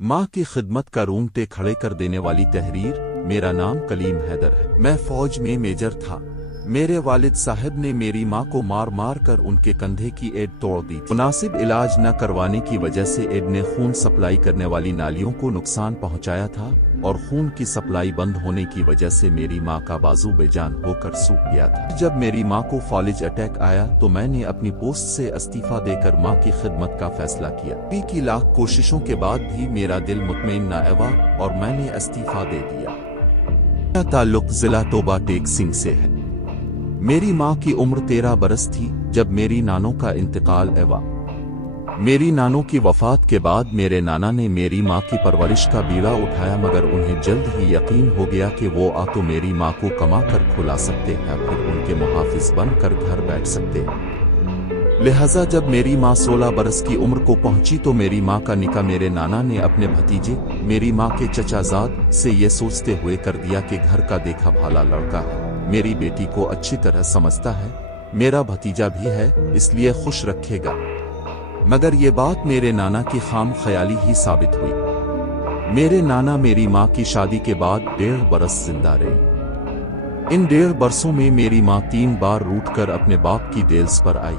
माँ की खिदमत का रोंगटे खड़े कर देने वाली तहरीर। मेरा नाम कलीम हैदर है। मैं फौज में मेजर था। मेरे वालिद साहब ने मेरी माँ को मार मार कर उनके कंधे की एड़ तोड़ दी। मुनासिब इलाज न करवाने की वजह से एड़ ने खून सप्लाई करने वाली नालियों को नुकसान पहुंचाया था और खून की सप्लाई बंद होने की वजह से मेरी माँ का बाजू बेजान होकर सूख गया था। जब मेरी माँ को फॉलिज अटैक आया तो मैंने अपनी पोस्ट से इस्तीफा देकर माँ की खिदमत का फैसला किया। पी की लाख कोशिशों के बाद भी मेरा दिल मुतमईन न हुआ और मैंने इस्तीफा दे दिया। मेरा ताल्लुक जिला तोबा टेक सिंह से है। मेरी माँ की उम्र 13 बरस थी जब मेरी नानों का इंतकाल हुआ। मेरी नानों की वफात के बाद मेरे नाना ने मेरी माँ की परवरिश का बीड़ा उठाया, मगर उन्हें जल्द ही यकीन हो गया कि वो तो मेरी माँ को कमा कर खुला सकते हैं, फिर उनके मुहाफिज बन कर घर बैठ सकते हैं। लिहाजा जब मेरी माँ 16 बरस की उम्र को पहुंची तो मेरी माँ का निकाह मेरे नाना ने अपने भतीजे मेरी माँ के चचाजाद से ये सोचते हुए कर दिया कि घर का देखा भाला लड़का है, मेरी बेटी को अच्छी तरह समझता है, मेरा भतीजा भी है, इसलिए खुश रखेगा। मगर ये बात मेरे नाना की खाम ख्याली ही साबित हुई। मेरे नाना मेरी माँ की शादी के बाद 1.5 बरस जिंदा रही। इन 1.5 बरसों में मेरी माँ 3 बार रूठ कर अपने बाप की देल्स पर आई।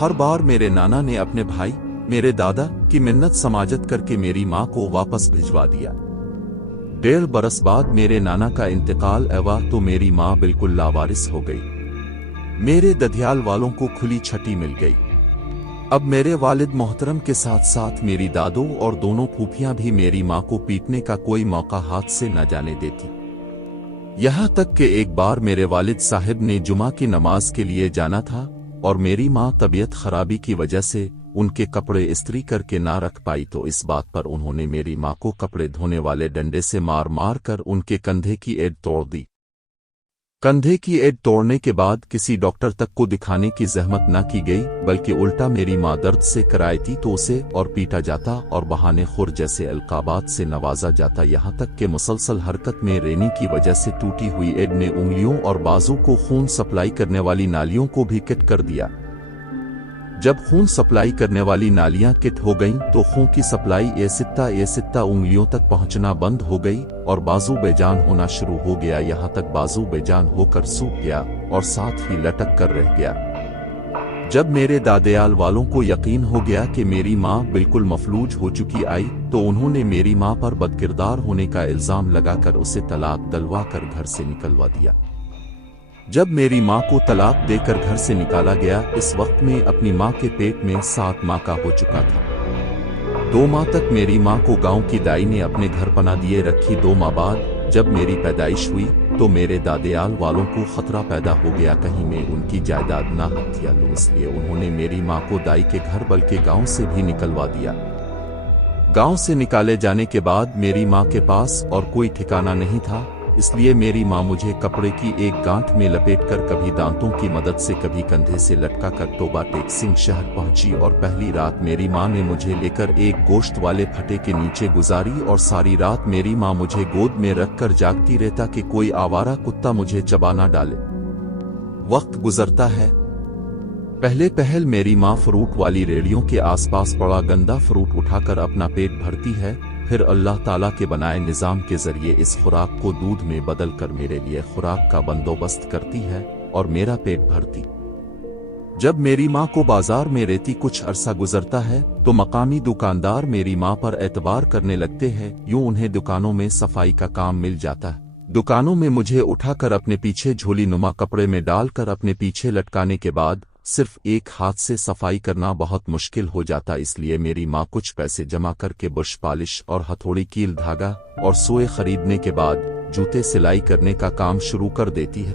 हर बार मेरे नाना ने अपने भाई मेरे दादा की मिन्नत समाजत करके मेरी माँ को वापस भिजवा दिया। 1.5 बरस बाद मेरे नाना का इंतकाल हुआ तो मेरी माँ बिल्कुल लावारिस हो गई। मेरे दधियाल वालों को खुली छठी मिल गई। अब मेरे वालिद मोहतरम के साथ साथ मेरी दादो और दोनों फूफियां भी मेरी माँ को पीटने का कोई मौका हाथ से न जाने देती। यहाँ तक कि एक बार मेरे वालिद साहब ने जुमा की नमाज के लिए जाना था और मेरी माँ तबीयत खराबी की वजह से उनके कपड़े इस्त्री करके ना रख पाई, तो इस बात पर उन्होंने मेरी माँ को कपड़े धोने वाले डंडे से मार मार कर उनके कंधे की एड़ तोड़ दी। कंधे की एड़ तोड़ने के बाद किसी डॉक्टर तक को दिखाने की जहमत न की गई, बल्कि उल्टा मेरी माँ दर्द से कराई तो उसे और पीटा जाता और बहाने खुर जैसे अलकाबात से नवाजा जाता। यहाँ तक कि मुसलसल हरकत में रहने की वजह से टूटी हुई एड़ ने उंगलियों और बाजू को खून सप्लाई करने वाली नालियों को भी किट कर दिया। जब खून सप्लाई करने वाली नालियां किट हो गईं तो खून की सप्लाई ए सित्ता उंगलियों तक पहुंचना बंद हो गई और बाजू बेजान होना शुरू हो गया। यहाँ तक बाजू बेजान होकर सूख गया और साथ ही लटक कर रह गया। जब मेरे दादेयाल वालों को यकीन हो गया कि मेरी माँ बिल्कुल मफलूज हो चुकी आई तो उन्होंने मेरी माँ पर बदकिरदार होने का इल्जाम लगाकर उसे तलाक दिलवा कर घर से निकलवा दिया। जब मेरी माँ को तलाक देकर घर से निकाला गया, इस वक्त में अपनी माँ के पेट में 7 माह का हो चुका था। 2 माह तक मेरी माँ को गांव की दाई ने अपने घर पना दिए रखी। 2 माह बाद जब मेरी पैदाइश हुई तो मेरे दादेयाल वालों को खतरा पैदा हो गया कहीं मैं उनकी जायदाद ना हथिया लूं, इसलिए उन्होंने मेरी माँ को दाई के घर बल्कि गांव से भी निकलवा दिया। गांव से निकाले जाने के बाद मेरी माँ के पास और कोई ठिकाना नहीं था, इसलिए मेरी माँ मुझे कपड़े की एक गांठ में लपेटकर कभी दांतों की मदद से कभी कंधे से लटका कर तोबा टेक सिंह शहर पहुंची और पहली रात मेरी माँ ने मुझे लेकर एक गोश्त वाले फटे के नीचे गुजारी और सारी रात मेरी माँ मुझे गोद में रखकर जागती रहता कि कोई आवारा कुत्ता मुझे चबा ना डाले। वक्त गुजरता है। पहले पहल मेरी माँ फ्रूट वाली रेड़ियों के आसपास पड़ा गंदा फ्रूट उठाकर अपना पेट भरती है, फिर अल्लाह ताला के बनाए निजाम के जरिए इस खुराक को दूध में बदल कर मेरे लिए खुराक का बंदोबस्त करती है और मेरा पेट भरती। जब मेरी माँ को बाजार में रहती कुछ अरसा गुजरता है तो मकामी दुकानदार मेरी माँ पर एतबार करने लगते हैं, यूं उन्हें दुकानों में सफाई का काम मिल जाता है। दुकानों में मुझे उठाकर अपने पीछे झोली नुमा कपड़े में डालकर अपने पीछे लटकाने के बाद सिर्फ एक हाथ से सफाई करना बहुत मुश्किल हो जाता, इसलिए मेरी माँ कुछ पैसे जमा करके बुश पॉलिश और हथौड़ी कील धागा और सुए खरीदने के बाद जूते सिलाई करने का काम शुरू कर देती है।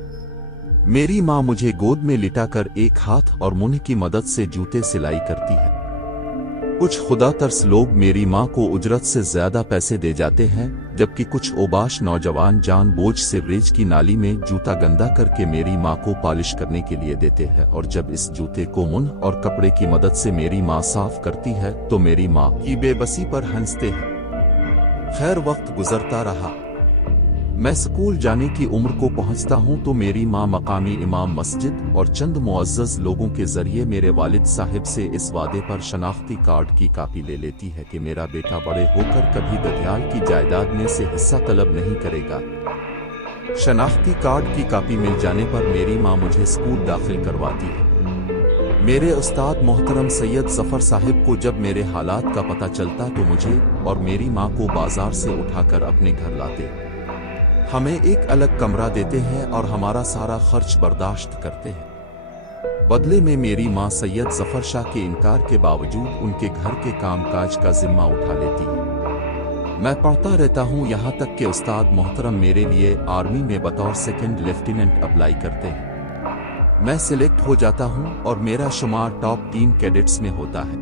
मेरी माँ मुझे गोद में लिटाकर एक हाथ और मुंह की मदद से जूते सिलाई करती है। कुछ खुदा तरस लोग मेरी माँ को उजरत से ज्यादा पैसे दे जाते हैं, जबकि कुछ ओबाश नौजवान जानबूझ से रेज की नाली में जूता गंदा करके मेरी माँ को पॉलिश करने के लिए देते हैं और जब इस जूते को मुंह और कपड़े की मदद से मेरी माँ साफ करती है तो मेरी माँ की बेबसी पर हंसते हैं। खैर वक्त गुजरता रहा। मैं स्कूल जाने की उम्र को पहुंचता हूं तो मेरी मां मकामी इमाम मस्जिद और चंद मुअज़्ज़ज़ लोगों के जरिए मेरे वालिद साहिब से इस वादे पर शनाख्ती कार्ड की कापी ले लेती है कि मेरा बेटा बड़े होकर कभी ददियाल की जायदाद में से हिस्सा तलब नहीं करेगा। शनाख्ती कार्ड की कापी मिल जाने पर मेरी मां मुझे स्कूल दाखिल करवाती है। मेरे उस्ताद मोहतरम सैयद ज़फ़र साहिब को जब मेरे हालात का पता चलता तो मुझे और मेरी मां को बाजार से उठाकर अपने घर लाते, हमें एक अलग कमरा देते हैं और हमारा सारा खर्च बर्दाश्त करते हैं। बदले में मेरी मां सैयद ज़फ़र शाह के इनकार के बावजूद उनके घर के कामकाज का जिम्मा उठा लेती है। मैं पढ़ता रहता हूं, यहाँ तक कि उस्ताद मोहतरम मेरे लिए आर्मी में बतौर सेकंड लेफ्टिनेंट अप्लाई करते हैं। मैं सिलेक्ट हो जाता हूं और मेरा शुमार टॉप 3 कैडेट्स में होता है।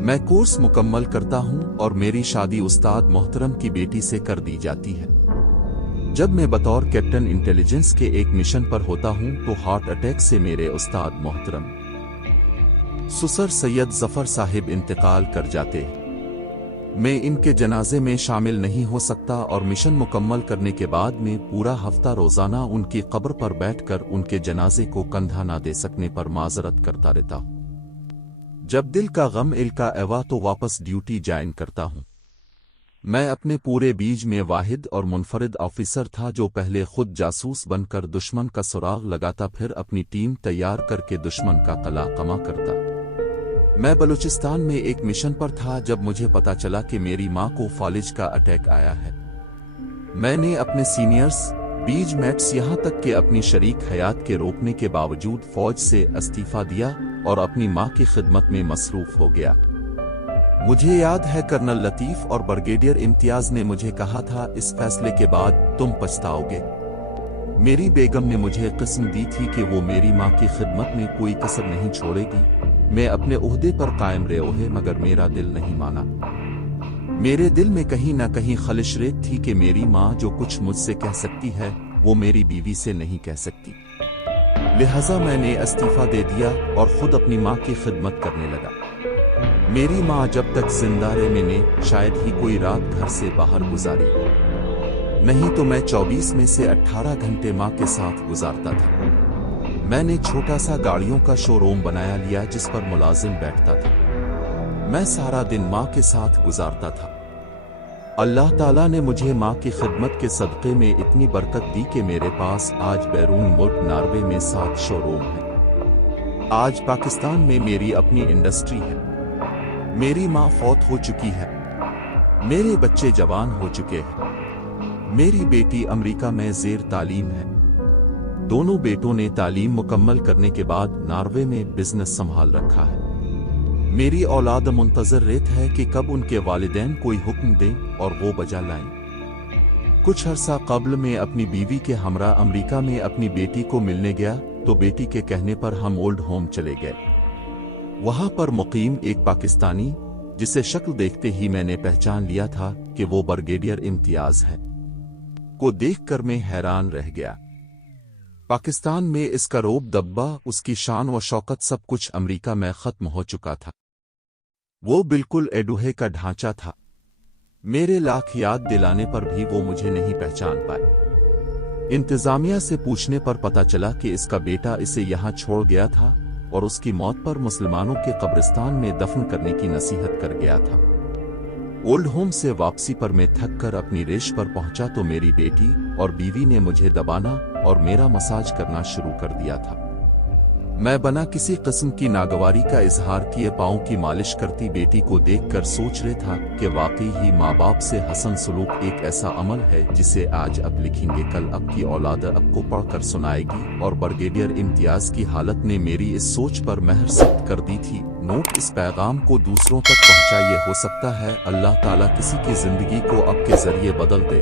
मैं कोर्स मुकम्मल करता हूं और मेरी शादी उस्ताद मोहतरम की बेटी से कर दी जाती है। जब मैं बतौर कैप्टन इंटेलिजेंस के एक मिशन पर होता हूं तो हार्ट अटैक से मेरे उस्ताद मोहतरम सुसर सैयद ज़फ़र साहिब इंतकाल कर जाते हैं। मैं इनके जनाजे में शामिल नहीं हो सकता और मिशन मुकम्मल करने के बाद में पूरा हफ्ता रोजाना उनकी कब्र पर बैठकर उनके जनाजे को कंधा ना दे सकने पर माजरत करता रहता हूं। जब दिल का गम इल्का एवा तो वापस ड्यूटी ज्वाइन करता हूं। मैं अपने पूरे बीज में वाहिद और मुनफरिद ऑफिसर था जो पहले खुद जासूस बनकर दुश्मन का सुराग लगाता, फिर अपनी टीम तैयार करके दुश्मन का कला कमा करता। मैं बलूचिस्तान में एक मिशन पर था जब मुझे पता चला कि मेरी मां को फालिज का अटैक आया है। मैंने अपने सीनियर्स, बीज मैट्स, यहां तक कि अपनी शरीक हयात के रोकने के बावजूद फौज से इस्तीफा दिया और अपनी मां की खिदमत में मसरूफ हो गया। मुझे याद है कर्नल लतीफ और ब्रिगेडियर इम्तियाज ने मुझे कहा था, इस फैसले के बाद तुम पछताओगे। मेरी बेगम ने मुझे कसम दी थी कि वो मेरी मां की खिदमत में कोई कसर नहीं छोड़ेगी। मैं अपने ओहदे पर कायम रहे मगर मेरा दिल नहीं माना। मेरे दिल में कहीं ना कहीं खलिश रेत थी कि मेरी मां जो कुछ मुझसे कह सकती है वो मेरी बीवी से नहीं कह सकती। लिहाजा मैंने इस्तीफा दे दिया और खुद अपनी मां की खिदमत करने लगा। मेरी मां जब तक जिंदा रहे मैंने शायद ही कोई रात घर से बाहर गुजारी, नहीं तो मैं 24 में से 18 घंटे मां के साथ गुजारता था। मैंने छोटा सा गाड़ियों का शोरूम बनाया लिया जिस पर मुलाजिम बैठता था। मैं सारा दिन मां के साथ गुजारता था। अल्लाह ताला ने मुझे मां की खिदमत के सदक़े में इतनी बरकत दी कि मेरे पास आज बैरून मुल्क नार्वे में 7 शोरूम हैं। आज पाकिस्तान में मेरी अपनी इंडस्ट्री है। मेरी मां फौत हो चुकी है। मेरे बच्चे जवान हो चुके हैं। मेरी बेटी अमेरिका में ज़ेर तालीम है। दोनों बेटों ने तालीम मुकम्मल करने के बाद नार्वे में बिजनेस संभाल रखा है। मेरी औलाद मुंतज़र रहत है कि कब उनके वालिदैन कोई हुक्म दें और वो बजा लाएं। कुछ अरसा कब्ल में अपनी बीवी के हमरा अमेरिका में अपनी बेटी को मिलने गया तो बेटी के कहने पर हम ओल्ड होम चले गए। वहां पर मुकीम एक पाकिस्तानी, जिसे शक्ल देखते ही मैंने पहचान लिया था कि वो ब्रिगेडियर इम्तियाज है, को देखकर मैं हैरान रह गया। पाकिस्तान में इसका रोब दब्बा, उसकी शान व शौकत सब कुछ अमेरिका में खत्म हो चुका था। वो बिल्कुल एडुहे का ढांचा था। मेरे लाख याद दिलाने पर भी वो मुझे नहीं पहचान पाए। इंतजामिया से पूछने पर पता चला कि इसका बेटा इसे यहाँ छोड़ गया था और उसकी मौत पर मुसलमानों के कब्रिस्तान में दफन करने की नसीहत कर गया था। ओल्ड होम से वापसी पर मैं थक कर अपनी रेश पर पहुंचा तो मेरी बेटी और बीवी ने मुझे दबाना और मेरा मसाज करना शुरू कर दिया था। मैं बना किसी किस्म की नागवारी का इजहार किए पाँव की मालिश करती बेटी को देखकर सोच रहे था कि वाकई ही माँ बाप से हसन सलूक एक ऐसा अमल है जिसे आज अब लिखेंगे, कल अब की औलाद अब को पढ़कर सुनाएगी। और ब्रिगेडियर इम्तियाज की हालत ने मेरी इस सोच पर महर सख्त कर दी थी। नोट, इस पैगाम को दूसरों तक पहुँचाइए, हो सकता है अल्लाह ताला किसी की जिंदगी को अब के जरिए बदल दे।